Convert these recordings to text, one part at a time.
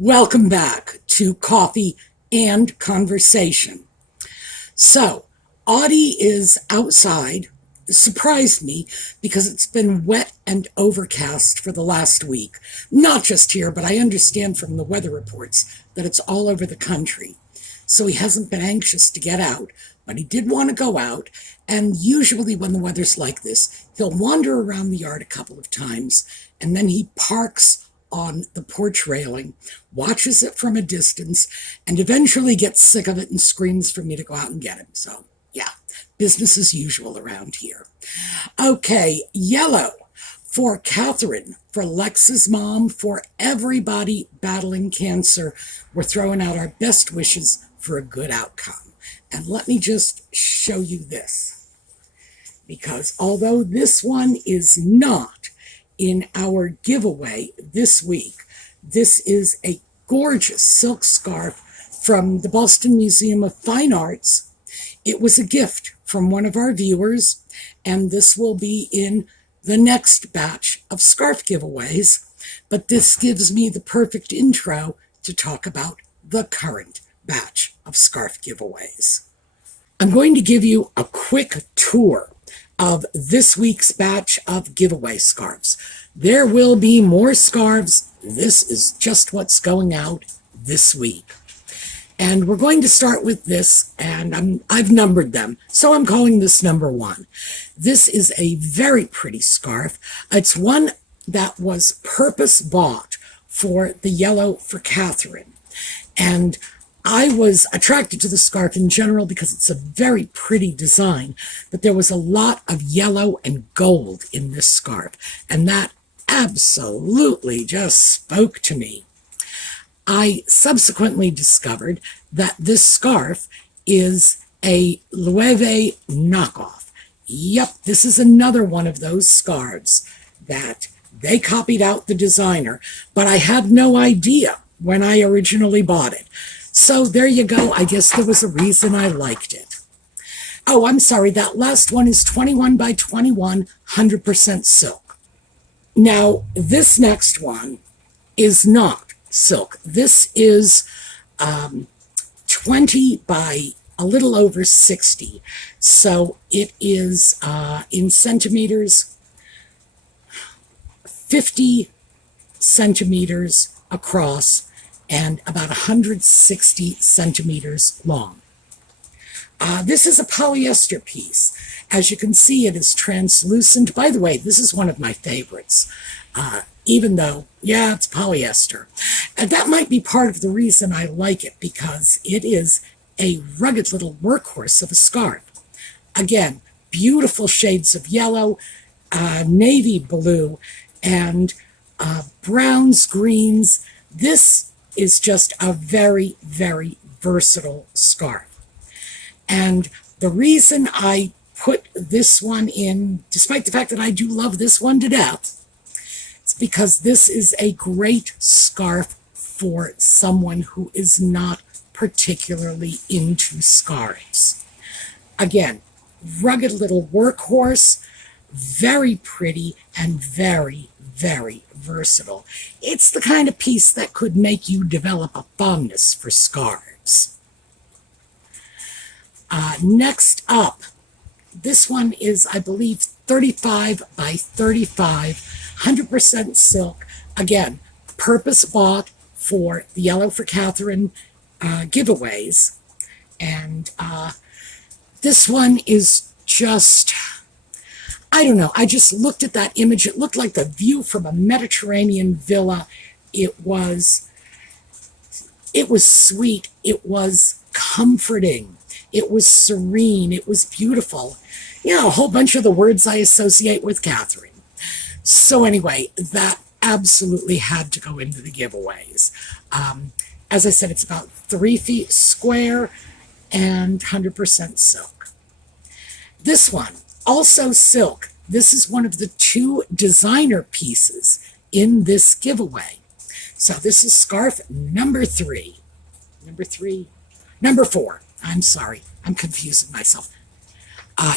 Welcome back to Coffee and Conversation. So, Audie is outside. Surprised me because it's been wet and overcast for the last week. Not just here, but I understand from the weather reports that it's all over the country. So he hasn't been anxious to get out, but he did want to go out. And usually when the weather's like this, he'll wander around the yard a couple of times and then he parks on the porch railing, watches it from a distance, and eventually gets sick of it and screams for me to go out and get him. So, yeah, business as usual around here. Okay, yellow for Catherine, for Lex's mom, for everybody battling cancer. We're throwing out our best wishes for a good outcome. And let me just show you this. Because although this one is not in our giveaway this week, this is a gorgeous silk scarf from the Boston Museum of Fine Arts. It was a gift from one of our viewers, and this will be in the next batch of scarf giveaways. But this gives me the perfect intro to talk about the current batch of scarf giveaways. I'm going to give you a quick tour of this week's batch of giveaway scarves. There will be more scarves. This is just what's going out this week. And we're going to start with this, and I've numbered them, so I'm calling this number 1. This is a very pretty scarf. It's one that was purpose bought for the yellow for Catherine. And I was attracted to the scarf in general because it's a very pretty design, but there was a lot of yellow and gold in this scarf, and that absolutely just spoke to me. I subsequently discovered that this scarf is a Loewe knockoff. Yep, this is another one of those scarves that they copied out the designer, but I had no idea when I originally bought it. So there you go. I guess there was a reason I liked it. Oh, I'm sorry. That last one is 21 by 21, 100% silk. Now, this next one is not silk. This is 20 by a little over 60. So it is in centimeters, 50 centimeters across, and about 160 centimeters long. This is a polyester piece. As you can see, it is translucent. By the way, this is one of my favorites, even though, yeah, it's polyester. And that might be part of the reason I like it, because it is a rugged little workhorse of a scarf. Again, beautiful shades of yellow, navy blue, and browns, greens. This is just a very, very versatile scarf. And the reason I put this one in, despite the fact that I do love this one to death, it's because this is a great scarf for someone who is not particularly into scarves. Again, rugged little workhorse, very pretty and very, very versatile. It's the kind of piece that could make you develop a fondness for scarves. Next up, this one is, I believe, 35 by 35, 100% silk. Again, purpose bought for the Yellow for Catherine giveaways. And this one is just, I don't know, I just looked at that image. It looked like the view from a Mediterranean villa. It was sweet. It was comforting. It was serene. It was beautiful. You know, a whole bunch of the words I associate with Catherine. So anyway, that absolutely had to go into the giveaways. As I said, it's about 3 feet square and 100% silk. This one, also silk. This is one of the 2 designer pieces in this giveaway. So this is scarf number 3. Number 4. I'm sorry. I'm confusing myself.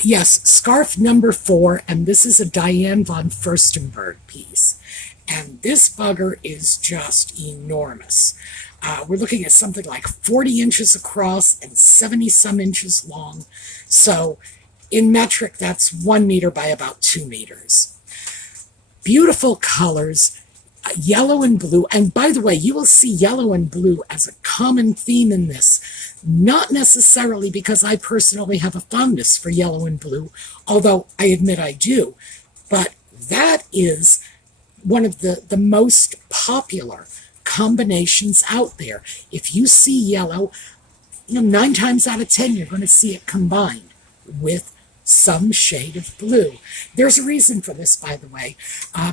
Yes, scarf number 4, and this is a Diane von Furstenberg piece. And this bugger is just enormous. We're looking at something like 40 inches across and 70 some inches long. So in metric, that's 1 meter by about 2 meters. Beautiful colors, yellow and blue. And by the way, you will see yellow and blue as a common theme in this. Not necessarily because I personally have a fondness for yellow and blue, although I admit I do. But that is one of the most popular combinations out there. If you see yellow, 9 times out of 10, you're going to see it combined with some shade of blue. There's a reason for this, by the way.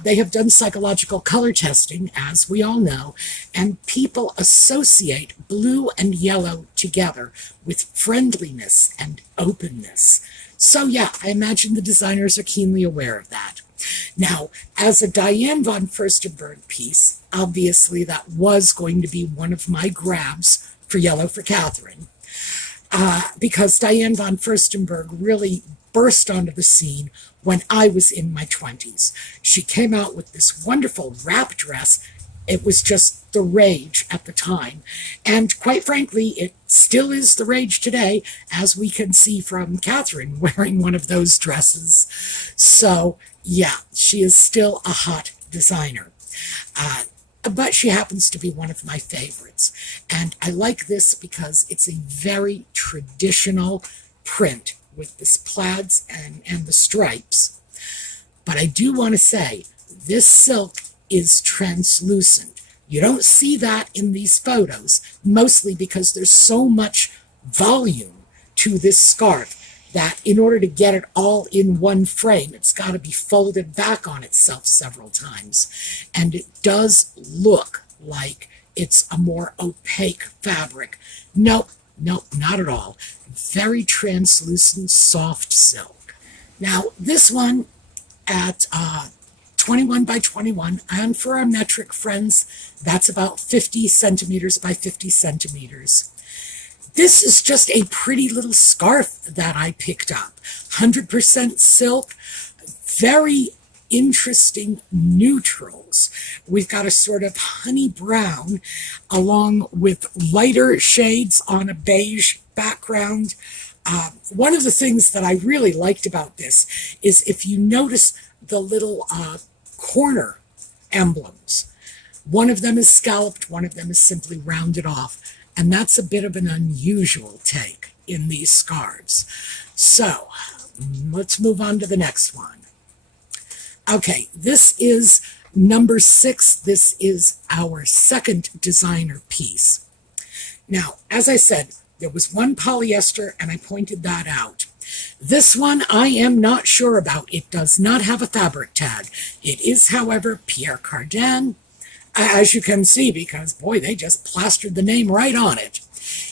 They have done psychological color testing, as we all know, and people associate blue and yellow together with friendliness and openness. So yeah, I imagine the designers are keenly aware of that. Now, as a Diane von Furstenberg piece, obviously that was going to be one of my grabs for Yellow for Catherine, because Diane von Furstenberg really burst onto the scene when I was in my 20s. She came out with this wonderful wrap dress. It was just the rage at the time. And quite frankly, it still is the rage today, as we can see from Catherine wearing one of those dresses. So, yeah, she is still a hot designer. But she happens to be one of my favorites. And I like this because it's a very traditional print with this plaids and the stripes. But I do want to say, this silk is translucent. You don't see that in these photos, mostly because there's so much volume to this scarf that in order to get it all in one frame, it's got to be folded back on itself several times. And it does look like it's a more opaque fabric. Nope, not at all. Very translucent, soft silk. Now, this one at 21 by 21, and for our metric friends, that's about 50 centimeters by 50 centimeters. This is just a pretty little scarf that I picked up. 100% silk, very interesting neutrals. We've got a sort of honey brown along with lighter shades on a beige background. One of the things that I really liked about this is if you notice the little corner emblems. One of them is scalloped, one of them is simply rounded off. And that's a bit of an unusual take in these scarves. So let's move on to the next one. Okay, this is number 6. This is our second designer piece. Now, as I said, there was one polyester, and I pointed that out. This one I am not sure about. It does not have a fabric tag. It is, however, Pierre Cardin, as you can see, because, boy, they just plastered the name right on it.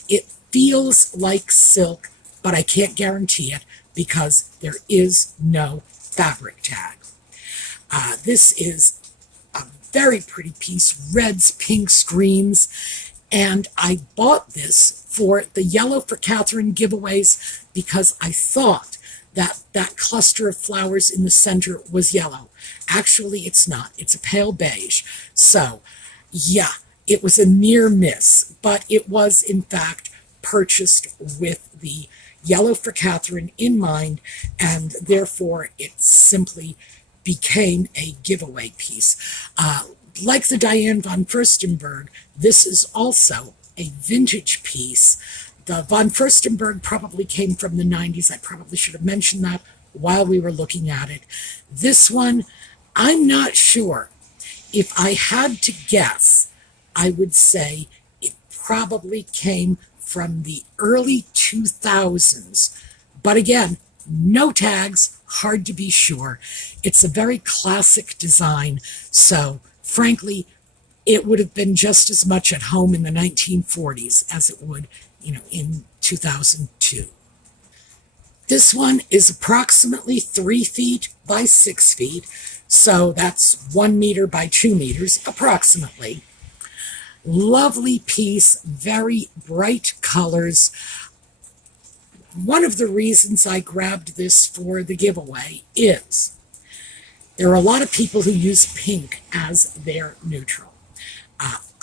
It feels like silk, but I can't guarantee it because there is no fabric tag. This is a very pretty piece, reds, pinks, greens, and I bought this for the Yellow for Catherine giveaways because I thought that that cluster of flowers in the center was yellow. Actually, it's not. It's a pale beige. So, yeah, it was a near miss, but it was, in fact, purchased with the Yellow for Catherine in mind, and therefore it simply became a giveaway piece. Like the Diane von Furstenberg, this is also a vintage piece. The von Furstenberg probably came from the 90s. I probably should have mentioned that while we were looking at it. This one, I'm not sure. If I had to guess, I would say it probably came from the early 2000s. But again, no tags, hard to be sure. It's a very classic design, so frankly, it would have been just as much at home in the 1940s as it would, in 2002. This one is approximately 3 feet by 6 feet, so that's 1 meter by 2 meters, approximately. Lovely piece, very bright colors, one of the reasons I grabbed this for the giveaway is there are a lot of people who use pink as their neutral.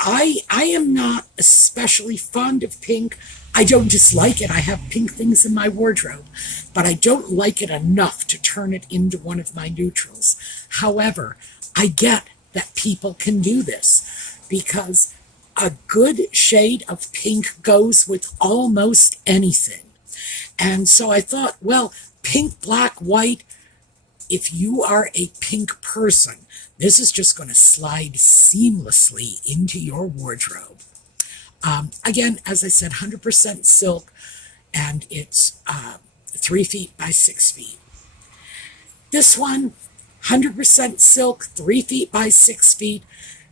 I am not especially fond of pink. I don't dislike it. I have pink things in my wardrobe, but I don't like it enough to turn it into one of my neutrals. However, I get that people can do this because a good shade of pink goes with almost anything. And so I thought, well, pink, black, white, if you are a pink person, this is just going to slide seamlessly into your wardrobe. Again, as I said, 100% silk, and it's 3 feet by 6 feet. This one, 100% silk, 3 feet by 6 feet.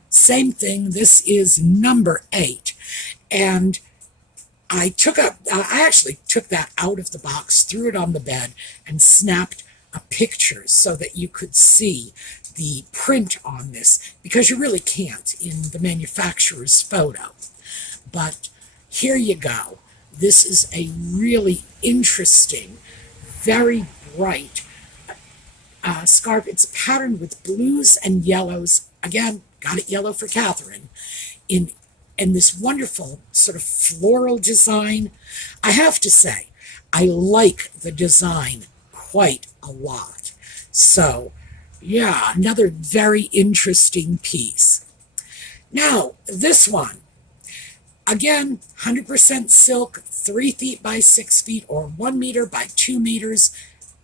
Same thing. This is number 8. And I actually took that out of the box, threw it on the bed, and snapped a picture so that you could see the print on this, because you really can't in the manufacturer's photo. But here you go. This is a really interesting, very bright scarf. It's patterned with blues and yellows. Again, got it yellow for Catherine. In this wonderful sort of floral design. I have to say, I like the design quite a lot. So, yeah, another very interesting piece. Now, this one, again, 100% silk, 3 feet by 6 feet, or 1 meter by 2 meters,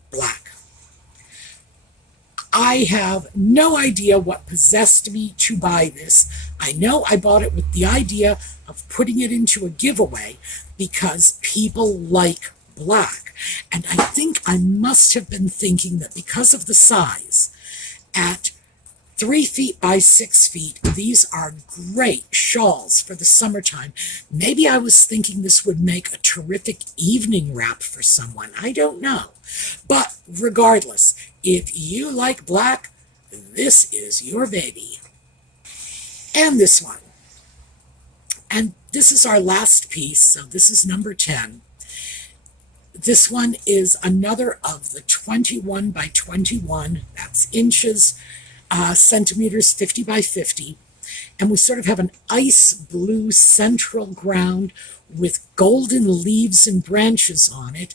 black. I have no idea what possessed me to buy this. I know I bought it with the idea of putting it into a giveaway because people like black. And I think I must have been thinking that because of the size, at 3 feet by 6 feet, these are great shawls for the summertime. Maybe I was thinking this would make a terrific evening wrap for someone. I don't know. But regardless, if you like black, this is your baby. And this one. And this is our last piece, so this is number 10. This one is another of the 21 by 21, that's inches, centimeters, 50 by 50. And we sort of have an ice blue central ground with golden leaves and branches on it.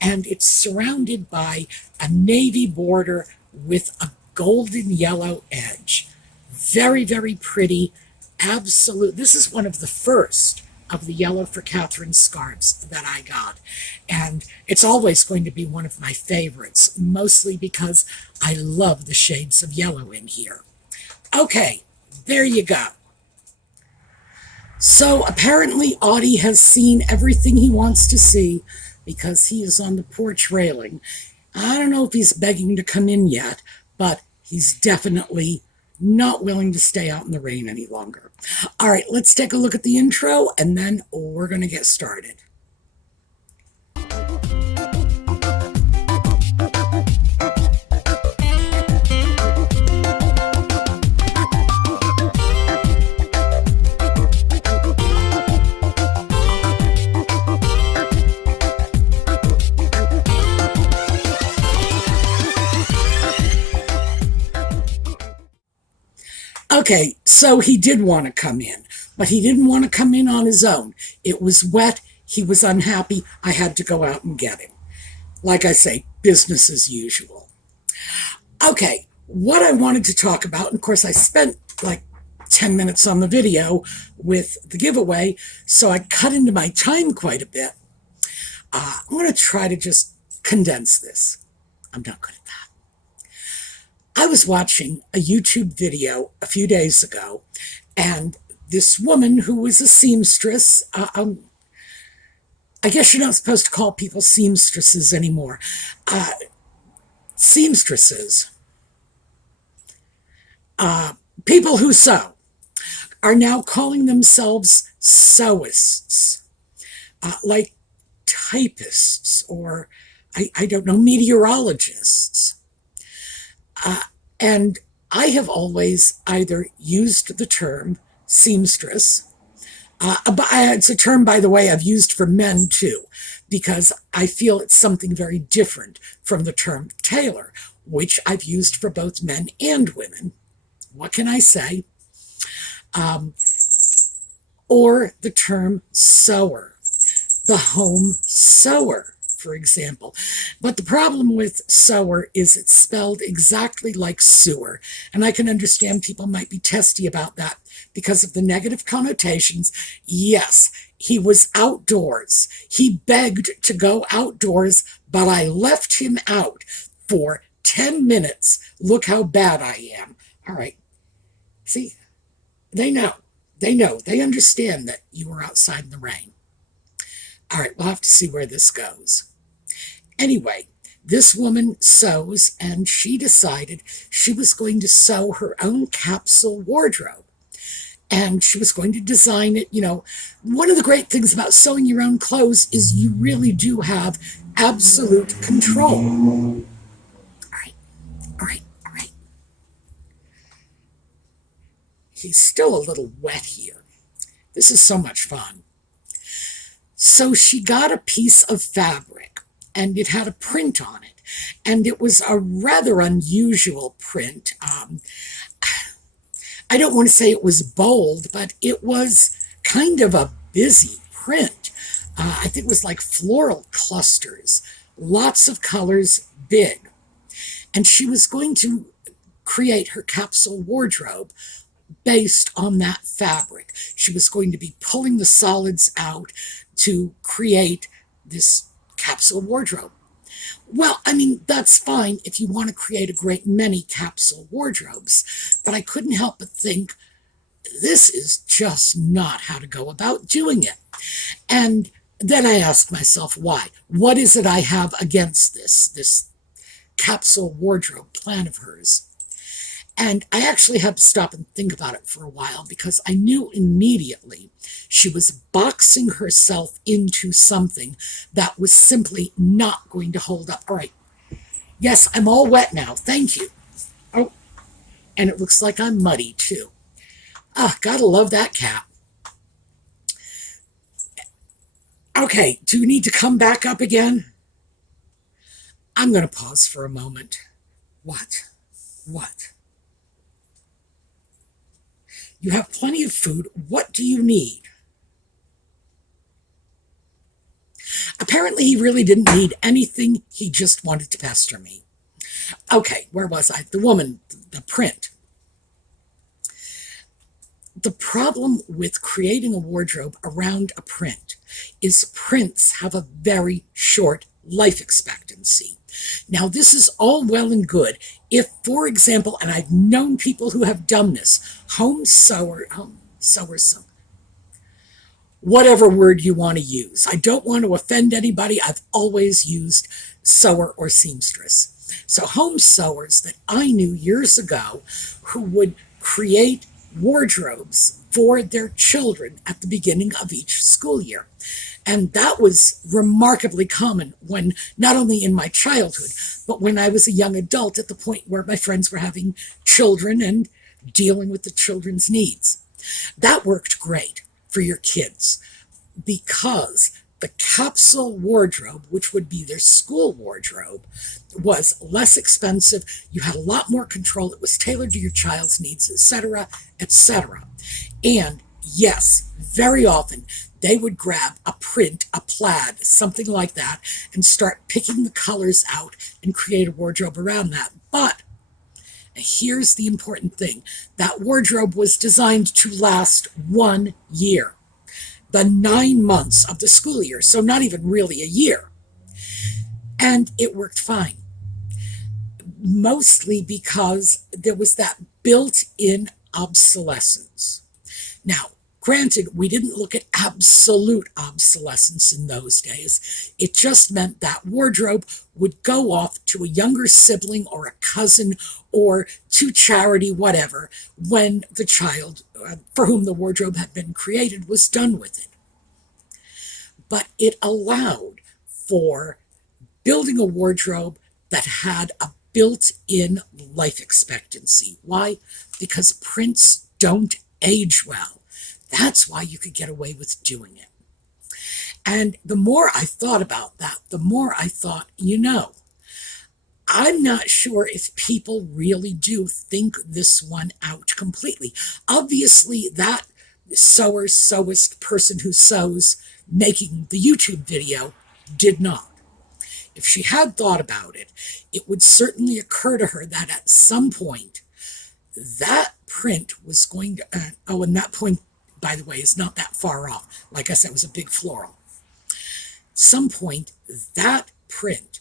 And it's surrounded by a navy border with a golden yellow edge. Very, very pretty. Absolute. This is one of the first of the Yellow for Catherine scarves that I got. And it's always going to be one of my favorites, mostly because I love the shades of yellow in here. Okay, there you go. So apparently Audie has seen everything he wants to see because he is on the porch railing. I don't know if he's begging to come in yet, but he's definitely not willing to stay out in the rain any longer. All right, let's take a look at the intro, and then we're going to get started. Okay, so he did want to come in, but he didn't want to come in on his own. It was wet. He was unhappy. I had to go out and get him. Like I say, business as usual. Okay, what I wanted to talk about, and of course I spent like 10 minutes on the video with the giveaway, so I cut into my time quite a bit. I'm going to try to just condense this. I'm not good at that. I was watching a YouTube video a few days ago, and this woman who was a seamstress, I guess you're not supposed to call people seamstresses anymore. Seamstresses, people who sew, are now calling themselves sewists, like typists, or I don't know, meteorologists. And I have always either used the term seamstress, But it's a term, by the way, I've used for men too, because I feel it's something very different from the term tailor, which I've used for both men and women. What can I say? Or the term sewer, the home sewer, for example. But the problem with sewer is it's spelled exactly like sewer. And I can understand people might be testy about that because of the negative connotations. Yes, he was outdoors. He begged to go outdoors, but I left him out for 10 minutes. Look how bad I am. All right. See, they know. They understand that you were outside in the rain. All right, we'll have to see where this goes. Anyway, this woman sews, and she decided she was going to sew her own capsule wardrobe. And she was going to design it. One of the great things about sewing your own clothes is you really do have absolute control. All right. He's still a little wet here. This is so much fun. So she got a piece of fabric, and it had a print on it. And it was a rather unusual print. I don't want to say it was bold, but it was kind of a busy print. I think it was like floral clusters, lots of colors, big. And she was going to create her capsule wardrobe based on that fabric. She was going to be pulling the solids out to create this capsule wardrobe. Well, I mean, that's fine if you want to create a great many capsule wardrobes, but I couldn't help but think, this is just not how to go about doing it. And then I asked myself, why? What is it I have against this capsule wardrobe plan of hers? And I actually had to stop and think about it for a while, because I knew immediately she was boxing herself into something that was simply not going to hold up. All right. Yes, I'm all wet now. Thank you. Oh, and it looks like I'm muddy too. Gotta love that cat. Okay, do you need to come back up again? I'm going to pause for a moment. What? You have plenty of food. What do you need? Apparently, he really didn't need anything. He just wanted to pester me. Okay, where was I? The woman, the print. The problem with creating a wardrobe around a print is prints have a very short life expectancy. Now, this is all well and good if, for example, and I've known people who have done this, home sewer, whatever word you want to use. I don't want to offend anybody. I've always used sewer or seamstress. So home sewers that I knew years ago who would create wardrobes for their children at the beginning of each school year. And that was remarkably common when, not only in my childhood, but when I was a young adult, at the point where my friends were having children and dealing with the children's needs. That worked great for your kids, because the capsule wardrobe, which would be their school wardrobe, was less expensive. You had a lot more control. It was tailored to your child's needs, etc., etc. And yes, very often they would grab a print, a plaid, something like that, and start picking the colors out and create a wardrobe around that. But here's the important thing. That wardrobe was designed to last 1 year, the 9 months of the school year, so not even really a year. And it worked fine, mostly because there was that built-in obsolescence. Now, granted, we didn't look at absolute obsolescence in those days. It just meant that wardrobe would go off to a younger sibling or a cousin or to charity, whatever, when the child for whom the wardrobe had been created was done with it. But it allowed for building a wardrobe that had a built-in life expectancy. Why? Because prints don't age well. That's why you could get away with doing it. And the more I thought about that, the more I thought, I'm not sure if people really do think this one out completely. Obviously, that sewist person who sews making the YouTube video did not. If she had thought about it, it would certainly occur to her that at some point, that print was going to, and that point, by the way, is not that far off. Like I said, it was a big floral. Some point, that print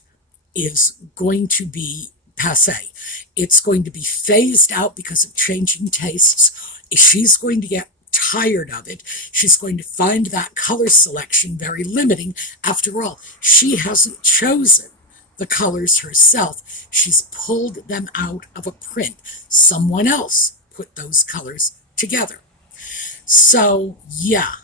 is going to be passé. It's going to be phased out because of changing tastes. She's going to get tired of it. She's going to find that color selection very limiting. After all, she hasn't chosen the colors herself. She's pulled them out of a print. Someone else put those colors together. So, yeah,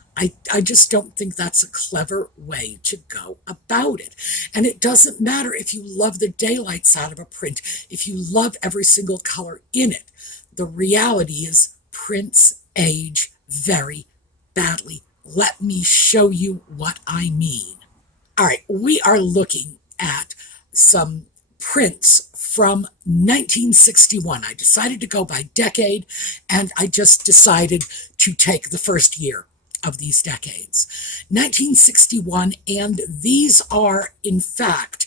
I just don't think that's a clever way to go about it. And it doesn't matter if you love the daylights out of a print, if you love every single color in it. The reality is prints age very badly. Let me show you what I mean. All right, we are looking at some prints from 1961. I decided to go by decade, and I just decided to take the first year of these decades. 1961, and these are, in fact,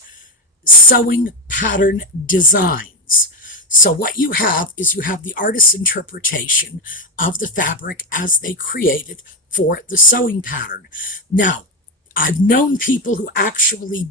sewing pattern designs. So what you have is you have the artist's interpretation of the fabric as they created for the sewing pattern. Now, I've known people who actually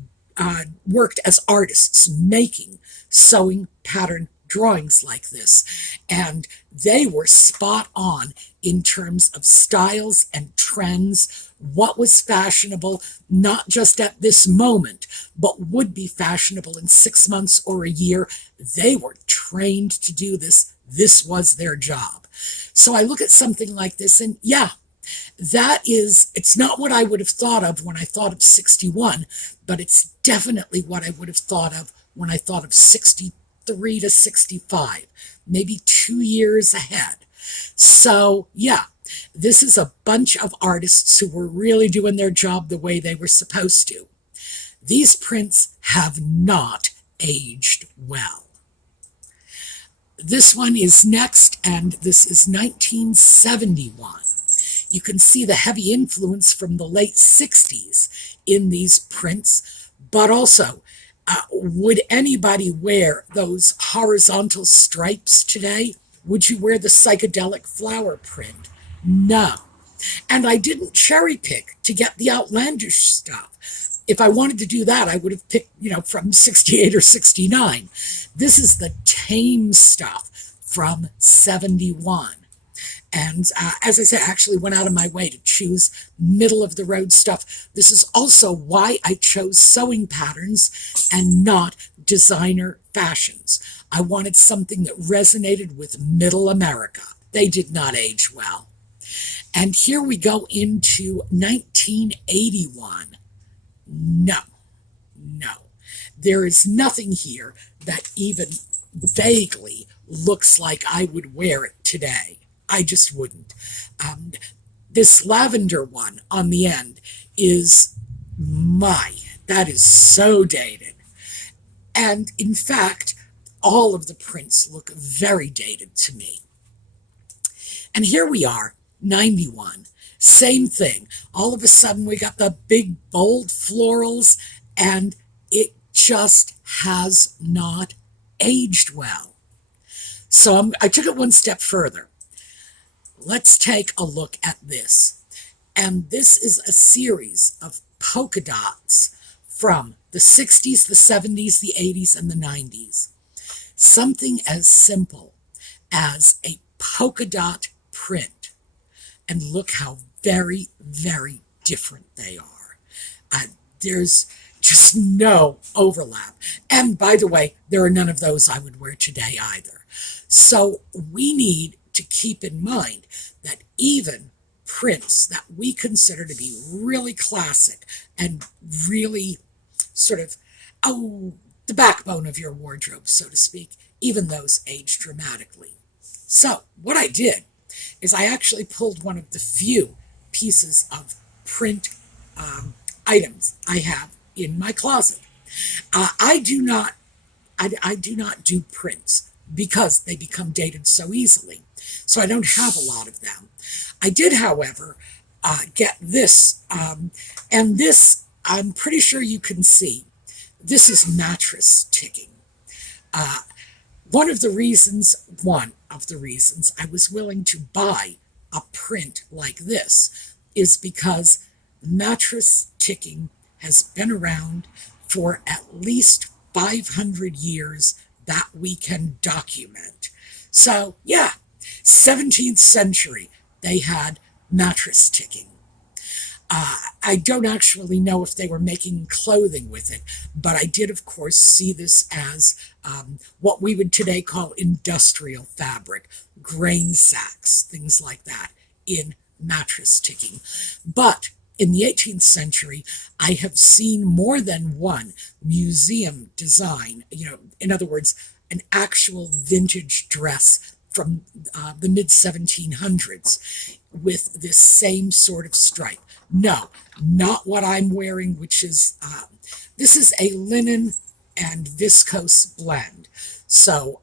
worked as artists making sewing pattern drawings like this, and they were spot on in terms of styles and trends, what was fashionable, not just at this moment, but would be fashionable in 6 months or a year. They were trained to do this. This was their job. So I look at something like this, and yeah, it's not what I would have thought of when I thought of 61, but it's definitely what I would have thought of when I thought of 63 to 65, maybe 2 years ahead. So yeah, this is a bunch of artists who were really doing their job the way they were supposed to. These prints have not aged well. This one is next, and this is 1971. You can see the heavy influence from the late 60s in these prints, but also, would anybody wear those horizontal stripes today? Would you wear the psychedelic flower print? No. And I didn't cherry pick to get the outlandish stuff. If I wanted to do that, I would have picked, from 68 or 69. This is the tame stuff from 71. And as I said, I actually went out of my way to choose middle of the road stuff. This is also why I chose sewing patterns and not designer fashions. I wanted something that resonated with middle America. They did not age well. And here we go into 1981. No. There is nothing here that even vaguely looks like I would wear it today. I just wouldn't. This lavender one on the end is that is so dated. And in fact, all of the prints look very dated to me. And here we are, 91. Same thing. All of a sudden we got the big bold florals, and it just has not aged well. So I took it one step further. Let's take a look at this. And this is a series of polka dots from the 60s, the 70s, the 80s, and the 90s. Something as simple as a polka dot print. And look how very, very different they are. There's just no overlap. And by the way, there are none of those I would wear today either. So we need to keep in mind that even prints that we consider to be really classic and really sort of, the backbone of your wardrobe, so to speak, even those age dramatically. So what I did is I actually pulled one of the few pieces of print items I have in my closet. I do not I do not do prints because they become dated so easily. So I don't have a lot of them. I did, however, get this, and this I'm pretty sure you can see. This is mattress ticking. One of the reasons I was willing to buy a print like this is because mattress ticking has been around for at least 500 years that we can document. So, yeah, 17th century, they had mattress ticking. I don't actually know if they were making clothing with it, but I did, of course, see this as what we would today call industrial fabric, grain sacks, things like that, in mattress ticking. But in the 18th century, I have seen more than one museum design, in other words, an actual vintage dress from the mid 1700s with this same sort of stripe. No, not what I'm wearing, which is, this is a linen and viscose blend. So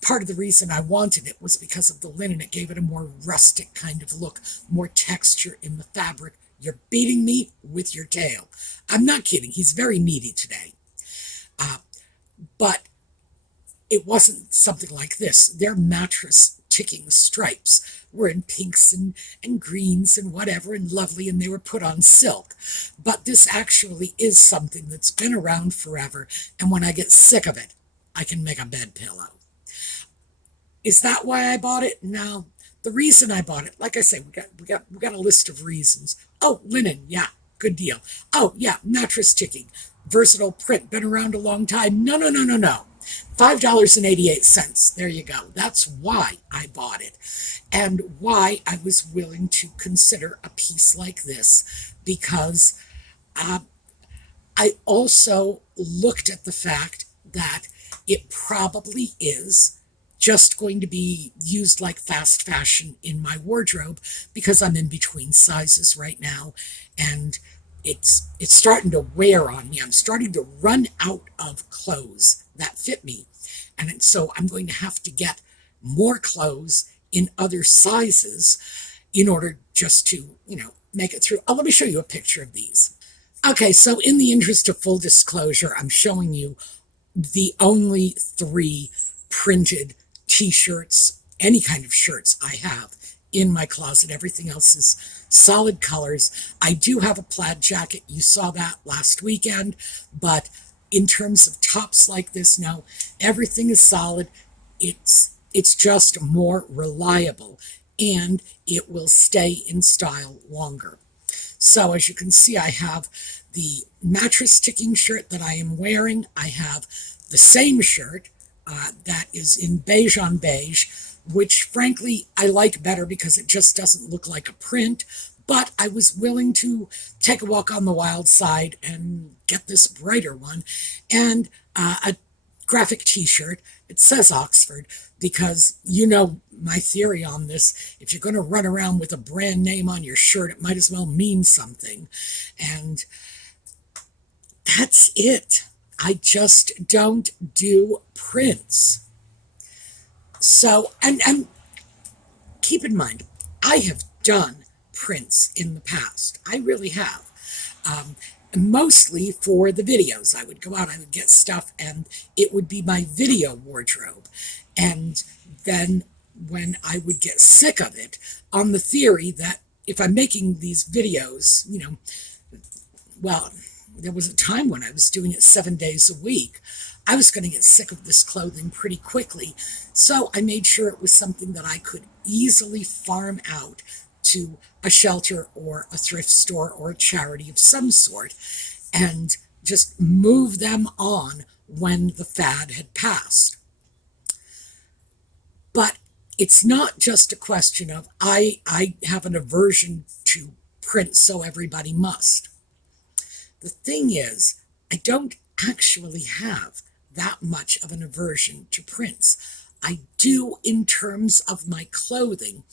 part of the reason I wanted it was because of the linen. It gave it a more rustic kind of look, more texture in the fabric. You're beating me with your tail. I'm not kidding. He's very meaty today. But it wasn't something like this. Their mattress ticking stripes were in pinks and greens and whatever and lovely, and they were put on silk. But this actually is something that's been around forever, and when I get sick of it, I can make a bed pillow. Is that why I bought it? No. The reason I bought it, like I say, we got a list of reasons. Oh, linen, yeah, good deal. Oh, yeah, mattress ticking, versatile print, been around a long time. No. $5.88. There you go. That's why I bought it, and why I was willing to consider a piece like this, because I also looked at the fact that it probably is just going to be used like fast fashion in my wardrobe, because I'm in between sizes right now, and it's starting to wear on me. I'm starting to run out of clothes that fit me, and so I'm going to have to get more clothes in other sizes in order just to, make it through. Oh, let me show you a picture of these. Okay, so in the interest of full disclosure, I'm showing you the only 3 printed t-shirts, any kind of shirts I have in my closet. Everything else is solid colors. I do have a plaid jacket. You saw that last weekend. But in terms of tops like this, no, everything is solid. It's just more reliable, and it will stay in style longer. So as you can see, I have the mattress ticking shirt that I am wearing. I have the same shirt that is in beige on beige, which frankly I like better because it just doesn't look like a print. But I was willing to take a walk on the wild side and get this brighter one, and a graphic t-shirt. It says Oxford, because my theory on this: if you're going to run around with a brand name on your shirt, it might as well mean something. And that's it. I just don't do prints. So, and keep in mind, I have done prints in the past. I really have. Mostly for the videos. I would go out, I would get stuff, and it would be my video wardrobe. And then when I would get sick of it, on the theory that if I'm making these videos, well, there was a time when I was doing it 7 days a week. I was going to get sick of this clothing pretty quickly. So I made sure it was something that I could easily farm out to a shelter or a thrift store or a charity of some sort, and just move them on when the fad had passed. But it's not just a question of I have an aversion to print, so everybody must. The thing is, I don't actually have that much of an aversion to prints. I do in terms of my clothing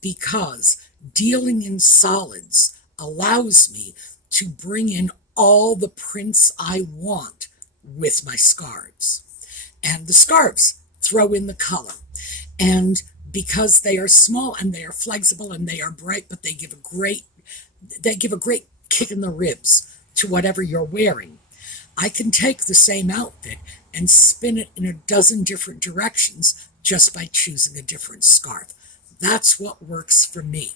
because dealing in solids allows me to bring in all the prints I want with my scarves. And the scarves throw in the color. And because they are small and they are flexible and they are bright, but they give a great kick in the ribs to whatever you're wearing. I can take the same outfit and spin it in a dozen different directions just by choosing a different scarf. That's what works for me.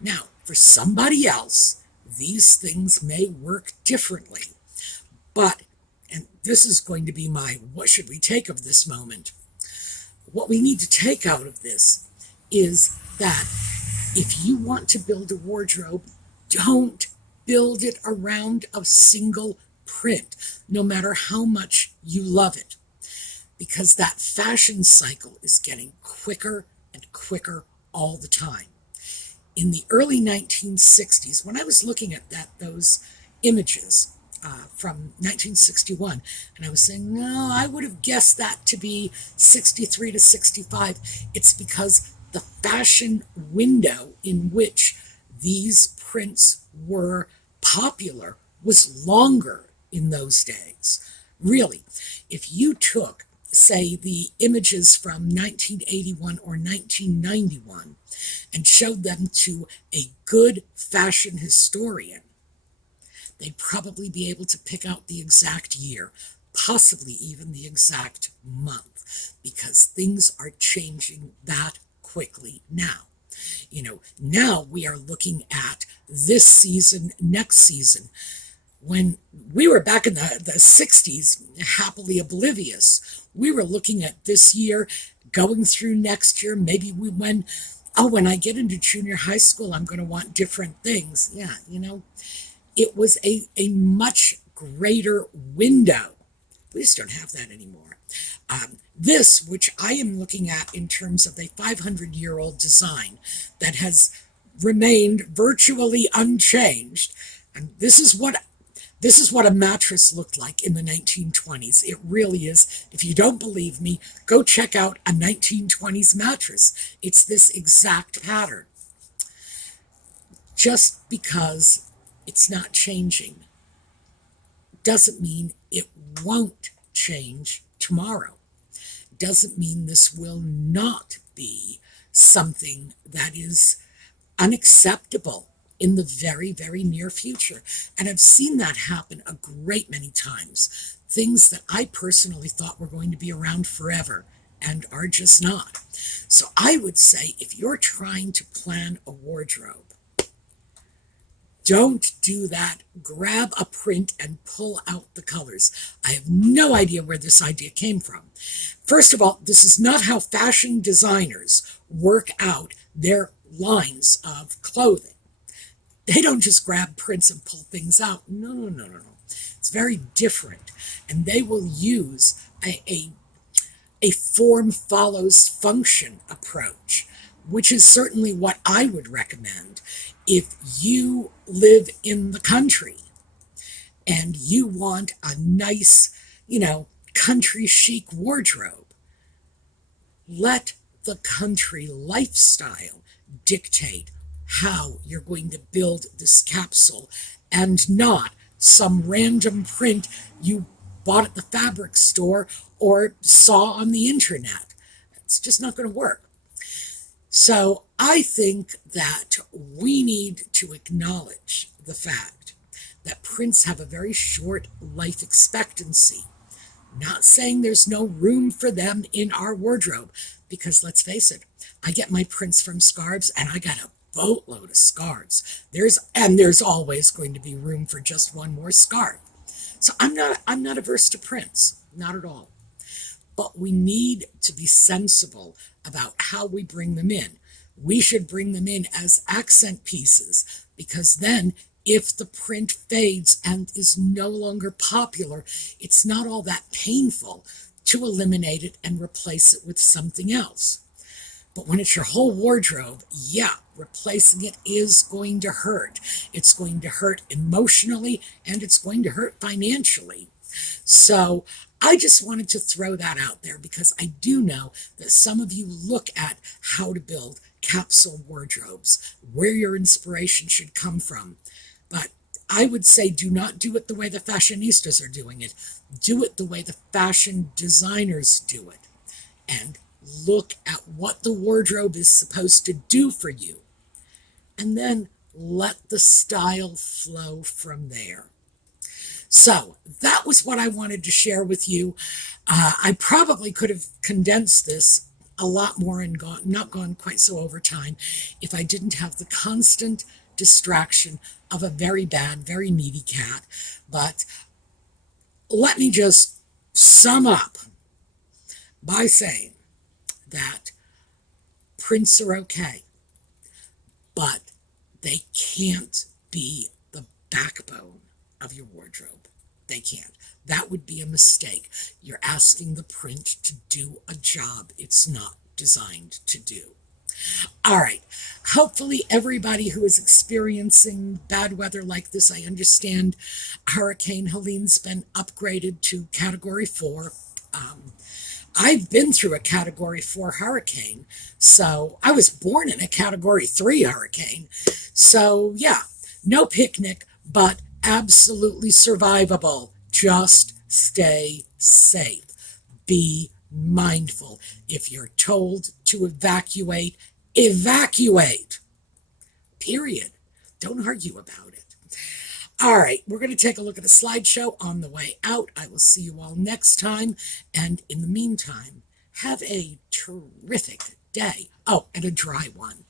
Now, for somebody else, these things may work differently. But, and this is going to be my what should we take of this moment, what we need to take out of this is that if you want to build a wardrobe, don't build it around a single print, no matter how much you love it, because that fashion cycle is getting quicker and quicker all the time. In the early 1960s, when I was looking at those images from 1961, and I was saying, no, I would have guessed that to be 63 to 65. It's because the fashion window in which these prints were popular was longer in those days. Really, if you took, say, the images from 1981 or 1991 and showed them to a good fashion historian, they'd probably be able to pick out the exact year, possibly even the exact month, because things are changing that quickly now. Now we are looking at this season, next season. When we were back in the 60s, happily oblivious, we were looking at this year, going through next year. Maybe when I get into junior high school, I'm going to want different things. Yeah, it was a much greater window. We just don't have that anymore. This, which I am looking at in terms of a 500-year-old design that has remained virtually unchanged, and this is what a mattress looked like in the 1920s. It really is. If you don't believe me, go check out a 1920s mattress. It's this exact pattern. Just because it's not changing doesn't mean it won't change tomorrow. Doesn't mean this will not be something that is unacceptable in the very, very near future. And I've seen that happen a great many times. Things that I personally thought were going to be around forever and are just not. So I would say if you're trying to plan a wardrobe, don't do that. Grab a print and pull out the colors. I have no idea where this idea came from. First of all, this is not how fashion designers work out their lines of clothing. They don't just grab prints and pull things out. No. It's very different. And they will use a form follows function approach, which is certainly what I would recommend if you live in the country and you want a nice, country chic wardrobe. Let the country lifestyle dictate how you're going to build this capsule, and not some random print you bought at the fabric store or saw on the internet. It's just not going to work. So I think that we need to acknowledge the fact that prints have a very short life expectancy. Not saying there's no room for them in our wardrobe, because let's face it, I get my prints from scarves, and I got a boatload of scarves. There's always going to be room for just one more scarf. So I'm not averse to prints, not at all. But we need to be sensible about how we bring them in. We should bring them in as accent pieces, because then if the print fades and is no longer popular, it's not all that painful to eliminate it and replace it with something else. But when it's your whole wardrobe, replacing it is going to hurt. It's going to hurt emotionally, and it's going to hurt financially. So I just wanted to throw that out there because I do know that some of you look at how to build capsule wardrobes, where your inspiration should come from. But I would say do not do it the way the fashionistas are doing it. Do it the way the fashion designers do it. And look at what the wardrobe is supposed to do for you. And then let the style flow from there. So that was what I wanted to share with you. I probably could have condensed this a lot more and not gone quite so over time if I didn't have the constant distraction of a very bad, very needy cat. But let me just sum up by saying that prints are okay, but they can't be the backbone of your wardrobe. They can't. That would be a mistake. You're asking the print to do a job it's not designed to do. All right. Hopefully everybody who is experiencing bad weather like this, I understand Hurricane Helene's been upgraded to Category 4. I've been through a Category 4 hurricane, so I was born in a Category 3 hurricane. So yeah, no picnic, but absolutely survivable. Just stay safe. Be mindful. If you're told to evacuate, evacuate. Period. Don't argue about it. All right, we're going to take a look at a slideshow on the way out. I will see you all next time. And in the meantime, have a terrific day. Oh, and a dry one.